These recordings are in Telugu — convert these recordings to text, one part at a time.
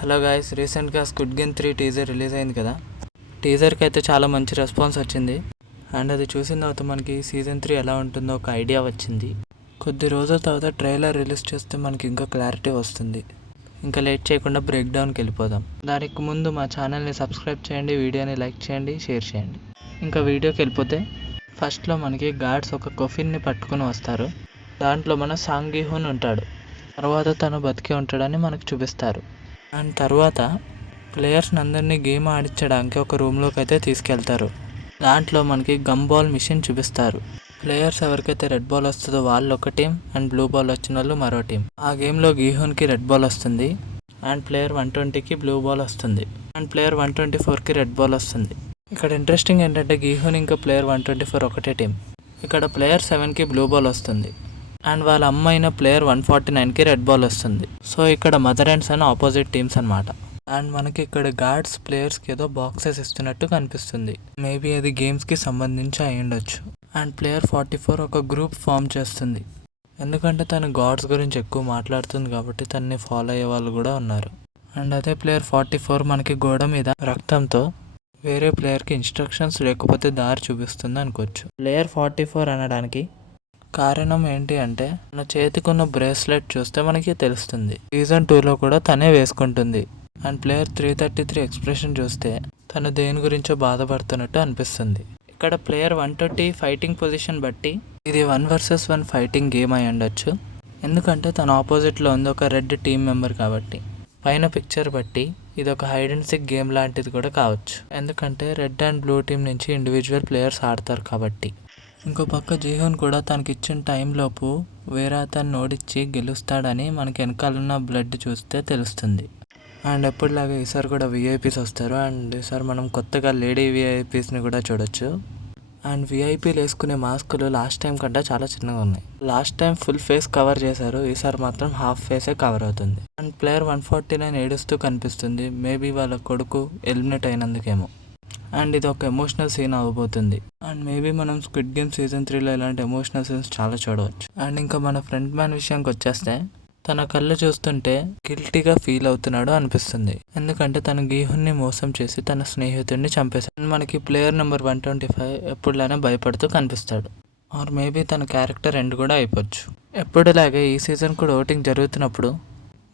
హలో గాయ్స్, రీసెంట్గా స్క్విడ్ గేమ్ 3 టీజర్ రిలీజ్ అయింది కదా. టీజర్కి అయితే చాలా మంచి రెస్పాన్స్ వచ్చింది. అండ్ అది చూసిన తర్వాత మనకి సీజన్ 3 ఎలా ఉంటుందో ఒక ఐడియా వచ్చింది. కొద్ది రోజుల తర్వాత ట్రైలర్ రిలీజ్ చేస్తే మనకి ఇంకా క్లారిటీ వస్తుంది. ఇంకా లేట్ చేయకుండా బ్రేక్ డౌన్కి వెళ్ళిపోదాం. దానికి ముందు మా ఛానల్ని సబ్స్క్రైబ్ చేయండి, వీడియోని లైక్ చేయండి, షేర్ చేయండి. ఇంకా వీడియోకి వెళ్ళిపోతే ఫస్ట్లో మనకి గార్డ్స్ ఒక కొఫిన్ని పట్టుకుని వస్తారు. దాంట్లో మన సాంగ్ గి హున్ ఉంటాడు. తర్వాత తను బతికి ఉంటాడని మనకు చూపిస్తారు. అండ్ తర్వాత ప్లేయర్స్ని అందరినీ గేమ్ ఆడించడానికి ఒక రూమ్లోకి అయితే తీసుకెళ్తారు. దాంట్లో మనకి గమ్ బాల్ మిషన్ చూపిస్తారు. ప్లేయర్స్ ఎవరికైతే రెడ్ బాల్ వస్తుందో వాళ్ళు ఒక టీం, అండ్ బ్లూ బాల్ వచ్చిన వాళ్ళు మరో టీం. ఆ గేమ్లో గీహూన్కి రెడ్ బాల్ వస్తుంది, అండ్ ప్లేయర్ 120కి బ్లూ బాల్ వస్తుంది, అండ్ ప్లేయర్ 124కి రెడ్ బాల్ వస్తుంది. ఇక్కడ ఇంట్రెస్టింగ్ ఏంటంటే గీహూన్ ఇంకా ప్లేయర్ 124 ఒకటే టీం. ఇక్కడ ప్లేయర్ 7కి బ్లూ బాల్ వస్తుంది, అండ్ వాళ్ళ అమ్మ అయిన ప్లేయర్ 149కి రెడ్ బాల్ వస్తుంది. సో ఇక్కడ mother and son opposite teams అనమాట. అండ్ మనకి ఇక్కడ గార్డ్స్ ప్లేయర్స్కి ఏదో బాక్సెస్ ఇస్తున్నట్టు కనిపిస్తుంది. మేబీ అది గేమ్స్కి సంబంధించి అయి ఉండొచ్చు. అండ్ ప్లేయర్ 44 ఒక గ్రూప్ ఫామ్ చేస్తుంది, ఎందుకంటే తను గాడ్స్ గురించి ఎక్కువ మాట్లాడుతుంది కాబట్టి తనని ఫాలో అయ్యే వాళ్ళు కూడా ఉన్నారు. అండ్ అదే ప్లేయర్ 44 మనకి గోడ మీద రక్తంతో వేరే ప్లేయర్కి ఇన్స్ట్రక్షన్స్ లేకపోతే దారి చూపిస్తుంది అనుకోవచ్చు. ప్లేయర్ 44 అనడానికి కారణం ఏంటి అంటే తన చేతికున్న బ్రేస్లెట్ చూస్తే మనకి తెలుస్తుంది. సీజన్ 2లో కూడా తనే వేసుకుంటుంది. అండ్ ప్లేయర్ 333 ఎక్స్ప్రెషన్ చూస్తే తను దేని గురించో బాధపడుతున్నట్టు అనిపిస్తుంది. ఇక్కడ ప్లేయర్ 120 ఫైటింగ్ పొజిషన్ బట్టి ఇది 1 vs 1 ఫైటింగ్ గేమ్ అయి ఉండొచ్చు, ఎందుకంటే తన ఆపోజిట్లో ఉంది ఒక రెడ్ టీమ్ మెంబర్ కాబట్టి. పైన పిక్చర్ బట్టి ఇది ఒక హైడ్ అండ్ సిక్ గేమ్ లాంటిది కూడా కావచ్చు, ఎందుకంటే రెడ్ అండ్ బ్లూ టీం నుంచి ఇండివిజువల్ ప్లేయర్స్ ఆడతారు కాబట్టి. ఇంకో పక్క జీహూన్ కూడా తనకి ఇచ్చిన టైంలోపు వేరే అతన్ని ఓడించి గెలుస్తాడని మనకి వెనకాలన్న బ్లడ్ చూస్తే తెలుస్తుంది. అండ్ ఎప్పుడులాగా ఈసారి కూడా విఐపీస్ వస్తారు. అండ్ ఈసారి మనం కొత్తగా లేడీ విఐపీస్ని కూడా చూడొచ్చు. అండ్ విఐపీలు వేసుకునే మాస్కులు లాస్ట్ టైం కంటే చాలా చిన్నగా ఉన్నాయి. Last time full face cover చేశారు, ఈసారి మాత్రం హాఫ్ ఫేసే కవర్ అవుతుంది. అండ్ ప్లేయర్ 149 ఏడుస్తూ కనిపిస్తుంది. మేబీ వాళ్ళ కొడుకు ఎలిమినేట్ అయినందుకేమో. అండ్ ఇది ఒక ఎమోషనల్ సీన్ అవ్వబోతుంది. అండ్ మేబీ మనం స్క్విడ్ గేమ్ సీజన్ 3లో ఇలాంటి ఎమోషనల్ సీన్స్ చాలా చూడవచ్చు. అండ్ ఇంకా మన ఫ్రంట్ మ్యాన్ విషయానికి వచ్చేస్తే తన కళ్ళు చూస్తుంటే గిల్టీగా ఫీల్ అవుతున్నాడు అనిపిస్తుంది, ఎందుకంటే తన గీహున్ని మోసం చేసి తన స్నేహితుడిని చంపేశాడు. మనకి ప్లేయర్ నెంబర్ 125 ఎప్పుడులానే భయపడుతూ కనిపిస్తాడు. ఆర్ మేబీ తన క్యారెక్టర్ ఎండ్ కూడా అయిపోవచ్చు. ఎప్పుడులాగే ఈ సీజన్ కూడా ఓటింగ్ జరుగుతున్నప్పుడు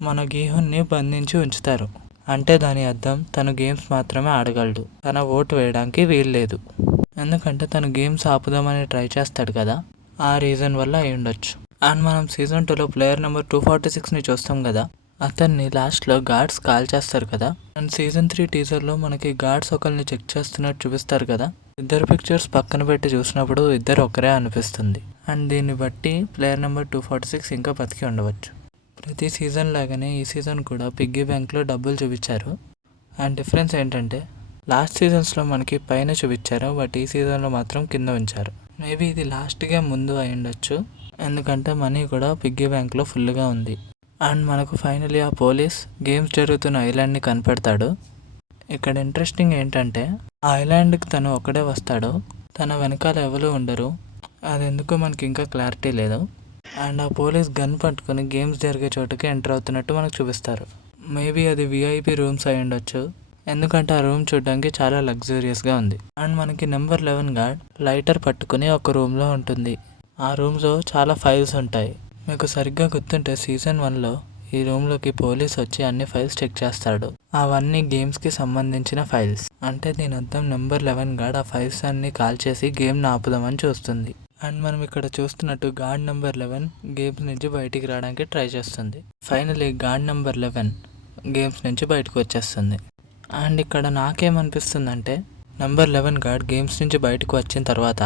మన గీహున్ని బంధించి ఉంచుతారు. అంటే దాని అర్థం తను గేమ్స్ మాత్రమే ఆడగలడు, తన ఓటు వేయడానికి వీల్లేదు. ఎందుకంటే తను గేమ్స్ ఆపుదామని ట్రై చేస్తాడు కదా, ఆ రీజన్ వల్ల అయి ఉండొచ్చు. అండ్ మనం సీజన్ 2లో ప్లేయర్ నెంబర్ 246ని చూస్తాం కదా, అతన్ని లాస్ట్లో గార్డ్స్ కాల్ చేస్తారు కదా. అండ్ సీజన్ 3 టీజర్లో మనకి గార్డ్స్ ఒకరిని చెక్ చేస్తున్నట్టు చూపిస్తారు కదా. ఇద్దరు పిక్చర్స్ పక్కన పెట్టి చూసినప్పుడు ఇద్దరు ఒకరే అనిపిస్తుంది. అండ్ దీన్ని బట్టి ప్లేయర్ నెంబర్ 246 ఇంకా బతికి ఉండవచ్చు. ప్రతి సీజన్ లాగానే ఈ సీజన్ కూడా పిగ్గీ బ్యాంక్లో డబ్బులు చూపించారు. అండ్ డిఫరెన్స్ ఏంటంటే లాస్ట్ సీజన్స్లో మనకి పైన చూపించారు, బట్ ఈ సీజన్లో మాత్రం కింద ఉంచారు. మేబీ ఇది లాస్ట్ గేమ్ ముందు అయి ఉండొచ్చు, ఎందుకంటే మనీ కూడా పిగ్గీ బ్యాంక్లో ఫుల్గా ఉంది. అండ్ మనకు ఫైనలీ ఆ పోలీస్ గేమ్స్ జరుగుతున్న ఐలాండ్ని కనిపెడతాడు. ఇక్కడ ఇంట్రెస్టింగ్ ఏంటంటే ఆ ఐలాండ్కి తను ఒక్కడే వస్తాడు, తన వెనకాల ఎవరు ఉండరు. అది ఎందుకో మనకి ఇంకా క్లారిటీ లేదు. అండ్ ఆ పోలీస్ గన్ పట్టుకుని గేమ్స్ జరిగే చోటుకి ఎంటర్ అవుతున్నట్టు మనకు చూపిస్తారు. మేబీ అది విఐపి రూమ్స్ అయి ఉండొచ్చు, ఎందుకంటే ఆ రూమ్ చూడడానికి చాలా లగ్జూరియస్గా ఉంది. అండ్ మనకి నెంబర్ 11 గార్డ్ లైటర్ పట్టుకుని ఒక రూమ్లో ఉంటుంది. ఆ రూమ్లో చాలా ఫైల్స్ ఉంటాయి. మీకు సరిగ్గా గుర్తుంటే సీజన్ 1లో ఈ రూమ్లోకి పోలీస్ వచ్చి అన్ని ఫైల్స్ చెక్ చేస్తాడు. అవన్నీ గేమ్స్కి సంబంధించిన ఫైల్స్. అంటే దీని అర్థం నెంబర్ 11 గార్డ్ ఆ ఫైల్స్ అన్ని కాల్ చేసి గేమ్ని ఆపుదామని చూస్తుంది. అండ్ మనం ఇక్కడ చూస్తున్నట్టు గార్డ్ నెంబర్ 11 గేమ్స్ నుంచి బయటికి రావడానికి ట్రై చేస్తుంది. ఫైనలీ గార్డ్ నెంబర్ 11 గేమ్స్ నుంచి బయటకు వచ్చేస్తుంది. అండ్ ఇక్కడ నాకేమనిపిస్తుందంటే నెంబర్ 11 గార్డ్ గేమ్స్ నుంచి బయటకు వచ్చిన తర్వాత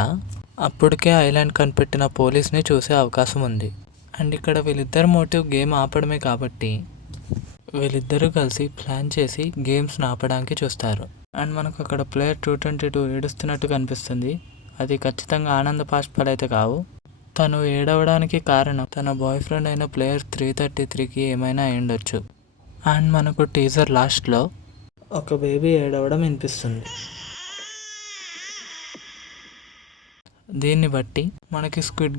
అప్పటికే ఐలాండ్ కనిపెట్టిన పోలీస్ని చూసే అవకాశం ఉంది. అండ్ ఇక్కడ వీళ్ళిద్దరు మోటివ్ గేమ్ ఆపడమే కాబట్టి వీళ్ళిద్దరూ కలిసి ప్లాన్ చేసి గేమ్స్ని ఆపడానికి చూస్తారు. అండ్ మనకు అక్కడ ప్లేయర్ 222 ఏడుస్తున్నట్టు కనిపిస్తుంది. అది ఖచ్చితంగా ఆనంద బాష్పాలు అయితే కావు. తను ఏడవడానికి కారణం తన బాయ్ ఫ్రెండ్ అయిన ప్లేయర్ 333కి ఏమైనా అయి ఉండొచ్చు. అండ్ మనకు టీజర్ లాస్ట్లో ఒక బేబీ ఏడవడం వినిపిస్తుంది. దీన్ని బట్టి మనకి స్క్విడ్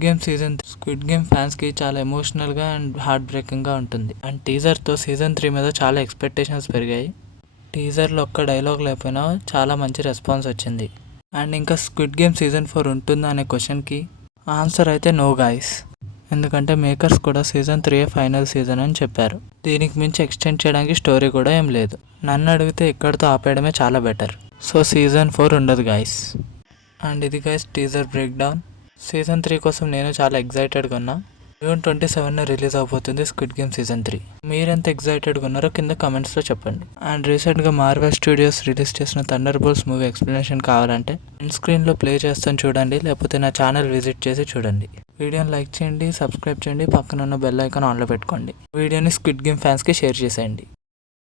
స్క్విడ్ గేమ్ ఫ్యాన్స్కి చాలా ఎమోషనల్గా అండ్ హార్ట్ బ్రేకింగ్గా ఉంటుంది. అండ్ టీజర్తో సీజన్ 3 మీద చాలా ఎక్స్పెక్టేషన్స్ పెరిగాయి. టీజర్లో ఒక్క డైలాగ్ లేకపోయినా చాలా మంచి రెస్పాన్స్ వచ్చింది. అండ్ ఇంకా స్క్విడ్ గేమ్ సీజన్ 4 ఉంటుందా అనే క్వశ్చన్కి ఆన్సర్ అయితే నో గాయ్స్. ఎందుకంటే మేకర్స్ కూడా సీజన్ 3 ఫైనల్ సీజన్ అని చెప్పారు. దీనికి మించి ఎక్స్టెండ్ చేయడానికి స్టోరీ కూడా ఏం లేదు. నన్ను అడిగితే ఇక్కడితో ఆపేయడమే చాలా బెటర్. సో సీజన్ 4 ఉండదు గాయస్. అండ్ ఇది guys teaser breakdown. Season 3 కోసం నేను చాలా ఎగ్జైటెడ్గా ఉన్నా. జూన్ 27న రిలీజ్ అవబోతుంది స్క్విడ్ గేమ్ సీజన్ 3. మీరెంత ఎగ్జైటెడ్గా ఉన్నారో కింద కమెంట్స్లో చెప్పండి. అండ్ రీసెంట్గా మార్వెల్ స్టూడియోస్ రిలీజ్ చేసిన థండర్ బోల్ట్స్ మూవీ ఎక్స్ప్లెనేషన్ కావాలంటే ఎండ్ స్క్రీన్లో ప్లే చేస్తాను చూడండి, లేకపోతే నా ఛానల్ విజిట్ చేసి చూడండి. వీడియోని లైక్ చేయండి, సబ్స్క్రైబ్ చేయండి, పక్కన ఉన్న బెల్ ఐకాన్ ఆన్లో పెట్టుకోండి. వీడియోని స్క్విడ్ గేమ్ ఫ్యాన్స్కి షేర్ చేసేయండి.